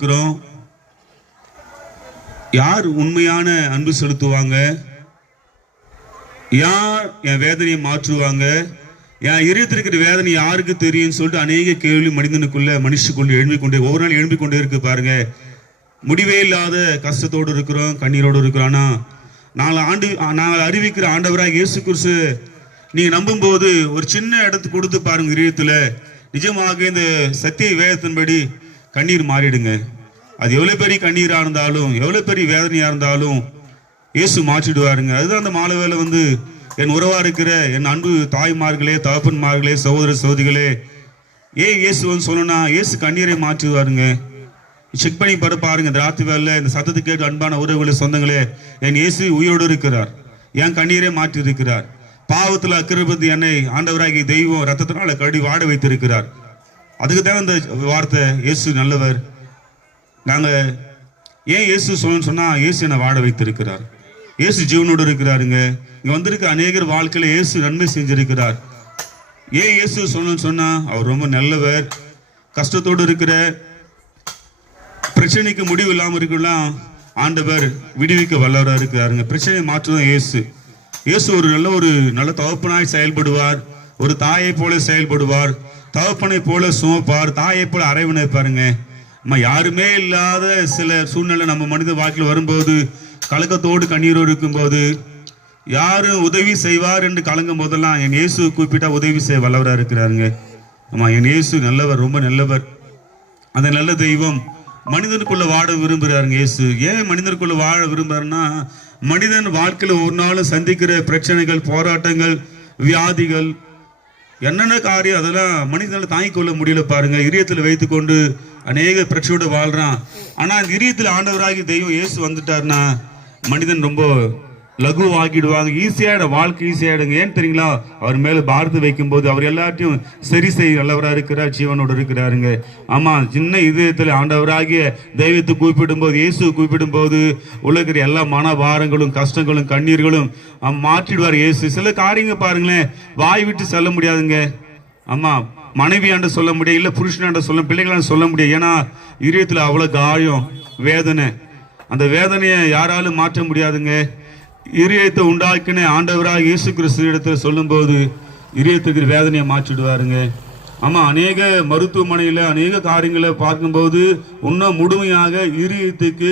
இருக்கிறோம். யார் உண்மையான அன்பு செலுத்துவாங்க? யார் என் வேதனையை மாற்றுவாங்க? என் இருத்திருக்கிற வேதனை யாருக்கு தெரியும் சொல்லிட்டு அநேக கேள்வி மனுஷுக்குள்ள எழும்பிக்கொண்டே ஒவ்வொரு நாள் எழும்பிக்கொண்டே இருக்கு பாருங்க. முடிவே இல்லாத கஷ்டத்தோடு இருக்கிறோம், கண்ணீரோடு இருக்கிறோம். நாங்கள் அறிவிக்கிற ஆண்டவராக இயேசு கிறிஸ்து நீங்க நம்பும் போது ஒரு சின்ன இடத்துக்கு கொடுத்து பாருங்க, இதயத்துல நிஜமாக இந்த சத்திய வேதத்தின்படி கண்ணீர் மாறிடுங்க. அது எவ்வளவு பெரிய கண்ணீரா இருந்தாலும், எவ்வளவு பெரிய வேதனையா இருந்தாலும் இயேசு மாற்றிடுவாருங்க. அதுதான் அந்த மாலை வேலை என் உறவா இருக்கிற என் அன்பு தாய்மார்களே, தகப்பன்மார்களே, சகோதர சகோதரிகளே, ஏன் இயேசுன்னு சொல்லணும்னா இயேசு கண்ணீரை மாற்றுவாருங்க. செக் பண்ணி பாருங்க. இந்த ராத்திரி வேலை இந்த சத்தத்தை கேட்டு அன்பான உறவுகளே, சொந்தங்களே, என் இயேசு உயிரோடு இருக்கிறார். என் கண்ணீரை மாற்றி இருக்கிறார். பாவத்தில் அக்கிரமத்து என்னை ஆண்டவராகிய தெய்வம் ரத்தத்தினால கடி வாட வைத்திருக்கிறார். அதுக்கு தான் இந்த வார்த்தை, இயேசு நல்லவர். நாங்க ஏன் இயேசு சொல்லணும்னு சொன்னா இயேசு என்னை வாட வைத்திருக்கிறார். இயேசு ஜீவனோடு இருக்கிறாருங்க. இங்க வந்திருக்க அநேகர் வாழ்க்கையில இயேசு நன்மை செஞ்சிருக்கிறார். ஏன் இயேசு சொல்லணும்னு சொன்னா அவர் ரொம்ப நல்லவர். கஷ்டத்தோடு இருக்கிற பிரச்சனைக்கு முடிவு இல்லாம இருக்கலாம் ஆண்டவர் விடுவிக்க வல்லவரா இருக்கிறாருங்க. பிரச்சனையை மாற்றுதான் இயேசு. இயேசு ஒரு நல்ல தகப்பனாய் செயல்படுவார். ஒரு தாயை போல செயல்படுவார். தகப்பனை போல சுமப்பார். தாயை போல அரவணைப்பாருங்க. நம்ம யாருமே இல்லாத சில சூழ்நிலை நம்ம மனித வாழ்க்கையில் வரும்போது, கலக்கத்தோடு கண்ணீரோடு இருக்கும்போது, யாரும் உதவி செய்வார் என்று கலங்கும் போதெல்லாம் என் இயேசு கூப்பிட்டா உதவி செய்ய வல்லவரா இருக்கிறாருங்க. ஆமா, என் இயேசு நல்லவர், ரொம்ப நல்லவர். அந்த நல்ல தெய்வம் மனிதனுக்குள்ள வாழ விரும்புகிறாருங்க. இயேசு ஏன் மனிதனுக்குள்ள வாழ விரும்புறாருன்னா, மனிதன் வாழ்க்கையில ஒரு நாளும் சந்திக்கிற பிரச்சனைகள், போராட்டங்கள், வியாதிகள், என்னென்ன காரியம் அதெல்லாம் மனிதனால தாங்கிக் கொள்ள முடியல பாருங்க. இதயத்துல வைத்துக்கொண்டு அநேக பிரச்சனையோட வாழ்றான். ஆனா அந்த இதயத்துல ஆண்டவராகி தெய்வம் இயேசு வந்துட்டாருன்னா மனிதன் ரொம்ப லகுவாக்கிடுவாங்க. ஈஸியாயிடும், வாழ்க்கை ஈஸியாயிடுங்க. ஏன்னு தெரியுங்களா? அவர் மேல பாரத்தை வைக்கும் போது அவர் எல்லாத்தையும் சரி செய்ய நல்லவராக இருக்கிறார், ஜீவனோடு இருக்கிறாருங்க. ஆமா, சின்ன இதயத்துல ஆண்டவராகிய தெய்வத்தை கூப்பிடும் போது, இயேசு கூப்பிடும் போது உலகிற எல்லா மன பாரங்களும், கஷ்டங்களும், கண்ணீர்களும் மாற்றிடுவார் இயேசு. சில காரியங்கள் பாருங்களேன், வாய் விட்டு சொல்ல முடியாதுங்க. ஆமா, மனைவியாண்ட சொல்ல முடியாது, இல்ல புருஷனாண்ட சொல்ல, பிள்ளைகளாண்ட சொல்ல முடியாது. ஏன்னா இதயத்துல அவ்வளவு காயம், வேதனை. அந்த வேதனையை யாராலும் மாற்ற முடியாதுங்க. இதயத்தை உண்டாக்கின ஆண்டவராக இயேசு கிறிஸ்து இடத்துல சொல்லும் போது இதயத்துக்கு வேதனையை மாற்றிடுவாருங்க. ஆமா, அநேக மருத்துவமனையில அநேக காரியங்களை பார்க்கும்போது இன்னும் முழுமையாக இதயத்துக்கு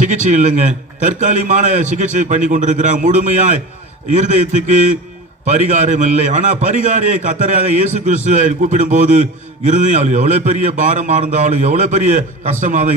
சிகிச்சை இல்லைங்க. தற்காலிகமான சிகிச்சை பண்ணி கொண்டிருக்கிறாங்க. முழுமையாய் இருதயத்துக்கு பரிகாரம் இல்லை. ஆனா பரிகாரியை கத்தரையாக இயேசு கிறிஸ்துவை கூப்பிடும் போது இருதயம் எவ்வளவு பெரிய பாரமா இருந்தாலும், எவ்வளவு பெரிய கஷ்டமாக